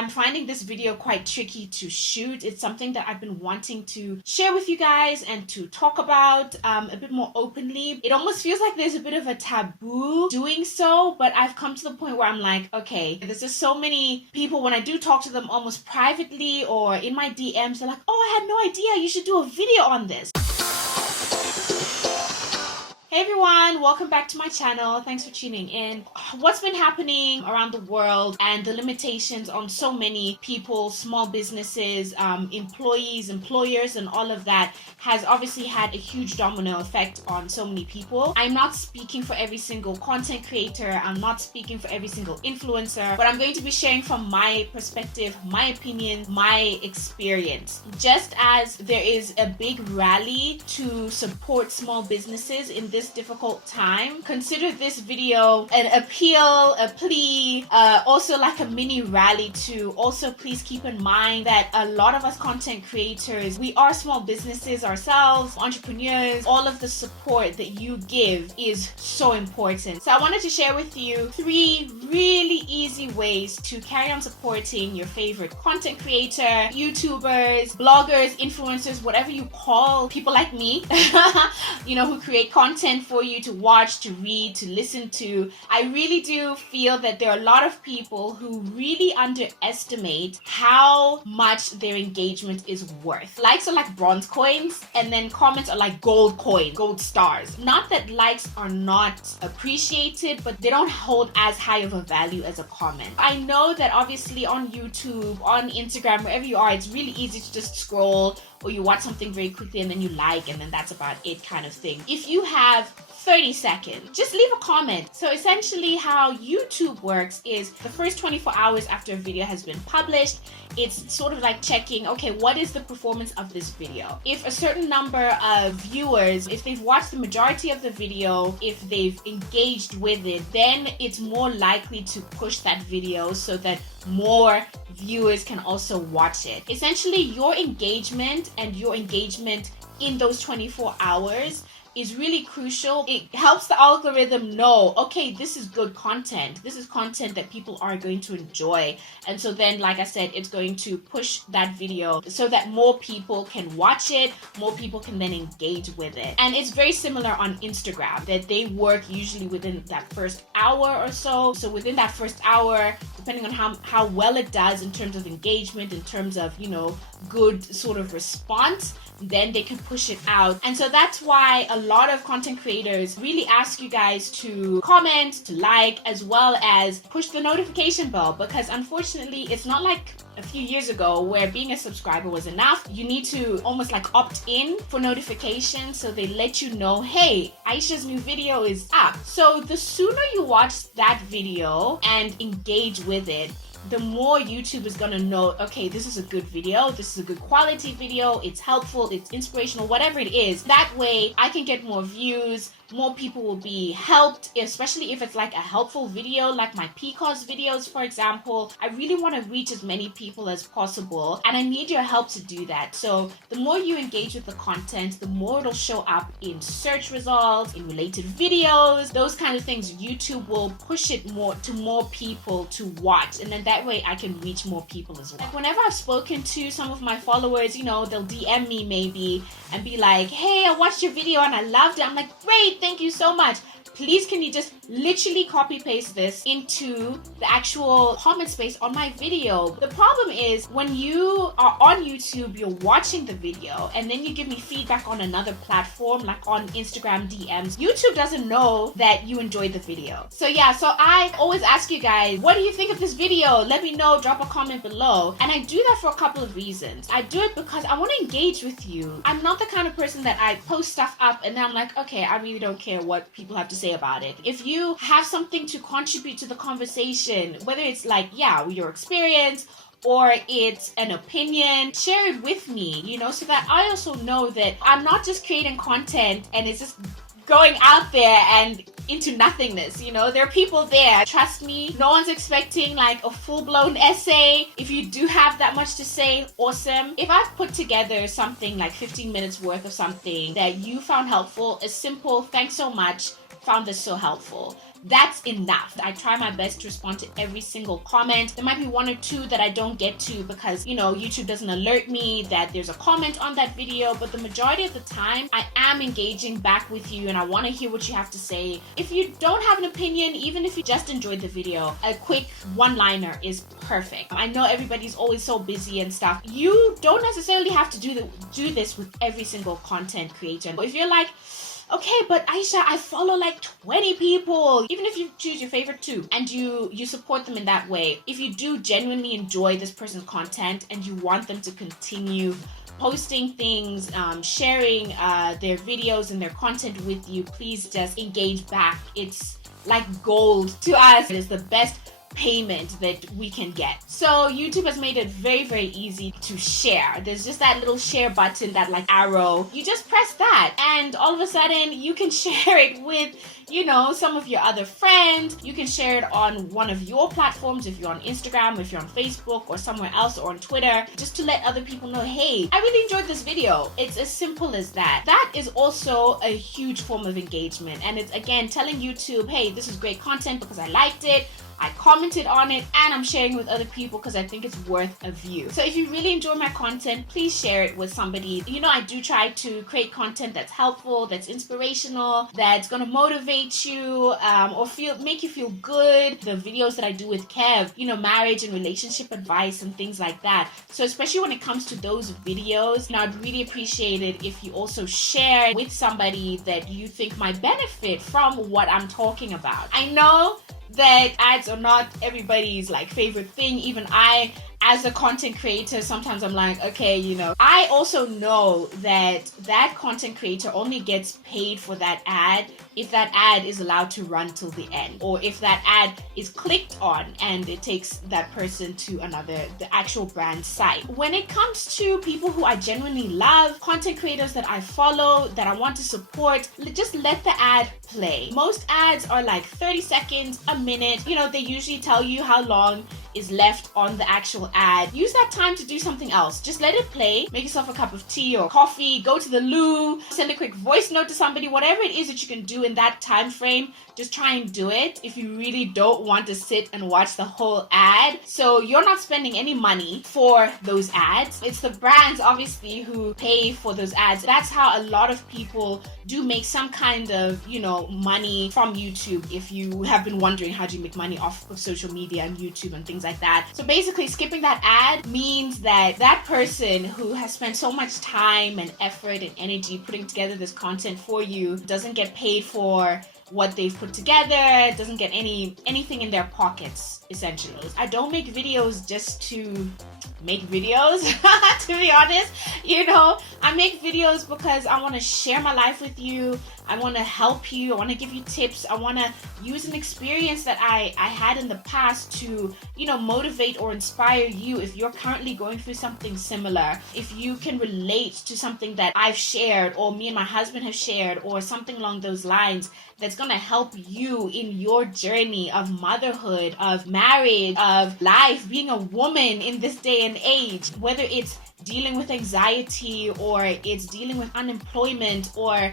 I'm finding this video quite tricky to shoot. It's something that I've been wanting to share with you guys and to talk about a bit more openly. It almost feels like there's a bit of a taboo doing so, but I've come to the point where I'm like, okay, there's just so many people when I do talk to them almost privately or in my DMs, they're like, oh, I had no idea, you should do a video on this. Hey everyone, welcome back to my channel. Thanks for tuning in. What's been happening around the world and the limitations on so many people, small businesses, employees, employers, and all of that has obviously had a huge domino effect on so many people. I'm not speaking for every single content creator. I'm not speaking for every single influencer, but I'm going to be sharing from my perspective, my opinion, my experience. Just as there is a big rally to support small businesses in this difficult time, consider this video an appeal, a plea, also like a mini rally to also please keep in mind that a lot of us content creators, we are small businesses ourselves, entrepreneurs. All of the support that you give is so important. So I wanted to share with you 3 really easy ways to carry on supporting your favorite content creator, YouTubers, bloggers, influencers, whatever you call people like me, who create content for you to watch, to read, to listen to. I really do feel that there are a lot of people who really underestimate how much their engagement is worth. Likes are like bronze coins, and then comments are like gold coins, gold stars. Not that likes are not appreciated, but they don't hold as high of a value as a comment. I know that obviously on YouTube, on Instagram, wherever you are, it's really easy to just scroll, or you watch something very quickly and then you like, and then that's about it kind of thing. If you have 30 seconds, just leave a comment. So essentially how YouTube works is the first 24 hours after a video has been published, it's sort of like checking, okay, what is the performance of this video? If a certain number of viewers, if they've watched the majority of the video, if they've engaged with it, then it's more likely to push that video so that more viewers can also watch it. Essentially, your engagement in those 24 hours is really crucial. It helps the algorithm know, okay, this is good content. This is content that people are going to enjoy. And so then, like I said, it's going to push that video so that more people can watch it, more people can then engage with it. And it's very similar on Instagram, that they work usually within that first hour or so. So within that first hour, depending on how well it does in terms of engagement, in terms of, good sort of response, then they can push it out. And so that's why a lot of content creators really ask you guys to comment, to like, as well as push the notification bell, because unfortunately it's not like a few years ago where being a subscriber was enough. You need to almost like opt in for notifications, so they let you know, hey, Aisha's new video is up. So the sooner you watch that video and engage with it, the more YouTube is gonna know, okay, this is a good video, this is a good quality video, it's helpful, it's inspirational, whatever it is. That way I can get more views, more people will be helped, especially if it's like a helpful video, like my PCOS videos, for example. I really want to reach as many people as possible, and I need your help to do that. So the more you engage with the content, the more it'll show up in search results, in related videos, those kind of things. YouTube will push it more to more people to watch, and then that way I can reach more people as well. Like whenever I've spoken to some of my followers, they'll DM me maybe and be like, hey, I watched your video and I loved it. I'm like, great, thank you so much. Please, can you just literally copy paste this into the actual comment space on my video? The problem is when you are on YouTube, you're watching the video and then you give me feedback on another platform, like on Instagram DMs. YouTube doesn't know that you enjoyed the video. So I always ask you guys, what do you think of this video? Let me know, drop a comment below. And I do that for a couple of reasons. I do it because I want to engage with you. I'm not the kind of person that I post stuff up and then I'm like, okay, I really don't care what people have to say about it. If you have something to contribute to the conversation, whether it's like, your experience or it's an opinion, share it with me, so that I also know that I'm not just creating content and it's just going out there and into nothingness. There are people there. Trust me, no one's expecting like a full-blown essay. If you do have that much to say, awesome. If I've put together something like 15 minutes worth of something that you found helpful, a simple thanks so much, found this so helpful. That's enough. I try my best to respond to every single comment. There might be one or two that I don't get to because, YouTube doesn't alert me that there's a comment on that video, but the majority of the time, I am engaging back with you and I want to hear what you have to say. If you don't have an opinion, even if you just enjoyed the video, a quick one-liner is perfect. I know everybody's always so busy and stuff. You don't necessarily have to do this with every single content creator. If you're like, okay, but Aisha, I follow like 20 people. Even if you choose your favorite 2 and you support them in that way, if you do genuinely enjoy this person's content and you want them to continue posting things, sharing their videos and their content with you, please just engage back. It's like gold to us. It is the best payment that we can get. So YouTube has made it very, very easy to share. There's just that little share button, that like arrow. You just press that and all of a sudden you can share it with, some of your other friends. You can share it on one of your platforms if you're on Instagram, if you're on Facebook or somewhere else, or on Twitter, just to let other people know, hey, I really enjoyed this video. It's as simple as that. That is also a huge form of engagement. And it's, again, telling YouTube, hey, this is great content because I liked it, I commented on it, and I'm sharing with other people because I think it's worth a view. So if you really enjoy my content, please share it with somebody. I do try to create content that's helpful, that's inspirational, that's gonna motivate you, or make you feel good. The videos that I do with Kev, marriage and relationship advice and things like that. So especially when it comes to those videos, I'd really appreciate it if you also share with somebody that you think might benefit from what I'm talking about. I know that ads are not everybody's favorite thing. Even I, as a content creator, sometimes I'm like, okay, I also know that content creator only gets paid for that ad if that ad is allowed to run till the end, or if that ad is clicked on and it takes that person to the actual brand site. When it comes to people who I genuinely love, content creators that I follow, that I want to support, just let the ad play. Most ads are like 30 seconds, a minute. They usually tell you how long is left on the actual ad. Use that time to do something else. Just let it play. Make yourself a cup of tea or coffee, go to the loo, send a quick voice note to somebody, whatever it is that you can do in that time frame, just try and do it if you really don't want to sit and watch the whole ad. So you're not spending any money for those ads. It's the brands, obviously, who pay for those ads. That's how a lot of people do make some kind of, money from YouTube. If you have been wondering, how do you make money off of social media and YouTube and things like that. So basically, skipping that ad means that that person who has spent so much time and effort and energy putting together this content for you doesn't get paid for what they've put together, doesn't get anything in their pockets, essentially. I don't make videos just to make videos, to be honest. I make videos because I want to share my life with you. I want to help you. I want to give you tips. I want to use an experience that I had in the past to, motivate or inspire you if you're currently going through something similar. If you can relate to something that I've shared, or me and my husband have shared, or something along those lines that's going to help you in your journey of motherhood, of marriage, of life, being a woman in this day and age, whether it's dealing with anxiety or it's dealing with unemployment or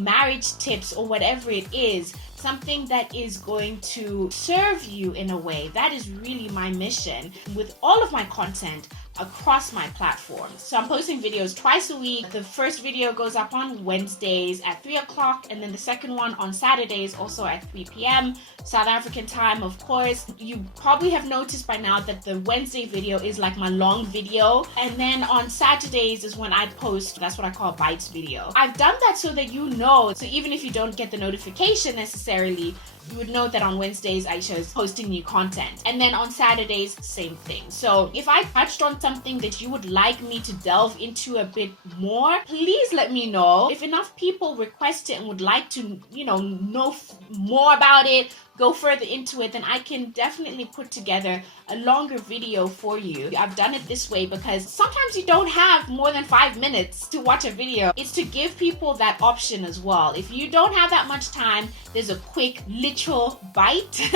marriage tips or whatever it is, something that is going to serve you in a way. That is really my mission with all of my content across my platforms. So I'm posting videos twice a week. The first video goes up on Wednesdays at 3 o'clock, and then the second one on Saturdays, also at 3 p.m. South African time, of course. You probably have noticed by now that the Wednesday video is like my long video, and then on Saturdays is when I post, that's what I call bites video. I've done that so that so even if you don't get the notification necessarily, you would know that on Wednesdays Aisha is posting new content, and then on Saturdays, same thing. So if I touched on something that you would like me to delve into a bit more, please let me know. If enough people request it and would like to know more about it, go further into it, then I can definitely put together a longer video for you. I've done it this way because sometimes you don't have more than 5 minutes to watch a video. It's to give people that option as well. If you don't have that much time, there's a quick literal bite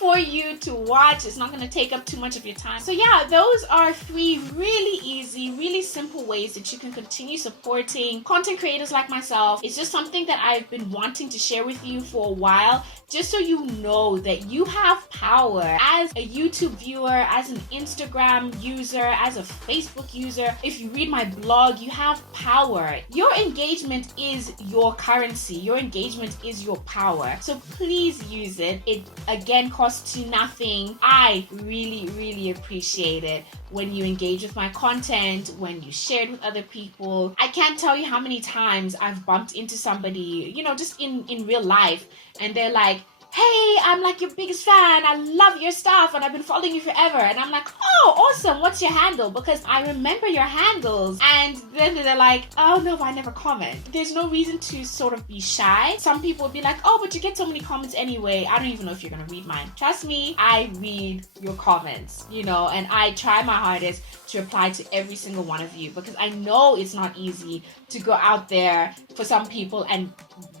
for you to watch. It's not going to take up too much of your time. So yeah, those are 3 really easy, really simple ways that you can continue supporting content creators like myself. It's just something that I've been wanting to share with you for a while, just so you know that you have power as a YouTube viewer, as an Instagram user, as a Facebook user. If you read my blog, you have power. Your engagement is your currency. Your engagement is your power. So please use it. It again costs you nothing. I really appreciate it when you engage with my content, when you share it with other people. I can't tell you how many times I've bumped into somebody, just in real life, and they're like, hey, I'm like your biggest fan, I love your stuff, and I've been following you forever. And I'm like, oh, awesome, what's your handle? Because I remember your handles. And then they're like, oh no, I never comment. There's no reason to sort of be shy. Some people would be like, oh, but you get so many comments anyway, I don't even know if you're gonna read mine. Trust me, I read your comments, and I try my hardest to reply to every single one of you, because I know it's not easy to go out there for some people and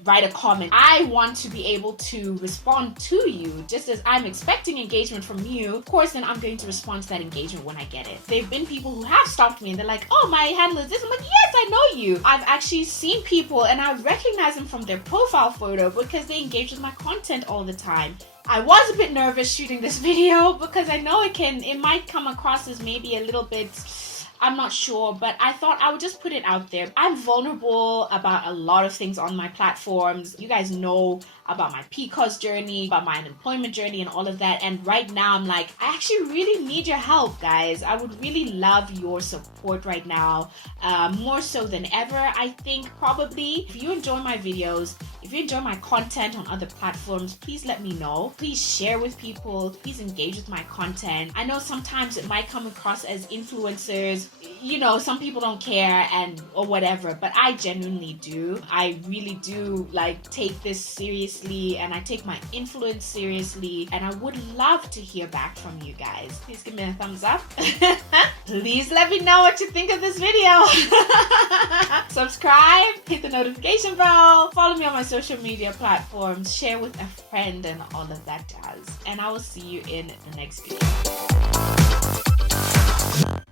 write a comment. I want to be able to respond to you just as I'm expecting engagement from you. Of course, then I'm going to respond to that engagement when I get it. There have been people who have stopped me and they're like, oh, my handle is this. I'm like, yes, I know you. I've actually seen people and I recognize them from their profile photo because they engage with my content all the time. I was a bit nervous shooting this video because I know it might come across as maybe a little bit, I'm not sure, but I thought I would just put it out there. I'm vulnerable about a lot of things on my platforms. You guys know about my PCOS journey, about my unemployment journey and all of that. And right now I'm like, I actually really need your help, guys. I would really love your support right now, more so than ever. I think probably if you enjoy my videos, if you enjoy my content on other platforms, please let me know. Please share with people. Please engage with my content. I know sometimes it might come across as influencers. Some people don't care or whatever, but I genuinely do. I really do take this seriously, and I take my influence seriously, and I would love to hear back from you guys. Please give me a thumbs up. Please let me know what you think of this video. Subscribe, hit the notification bell, follow me on my social media platforms, share with a friend, and all of that jazz. And I will see you in the next video.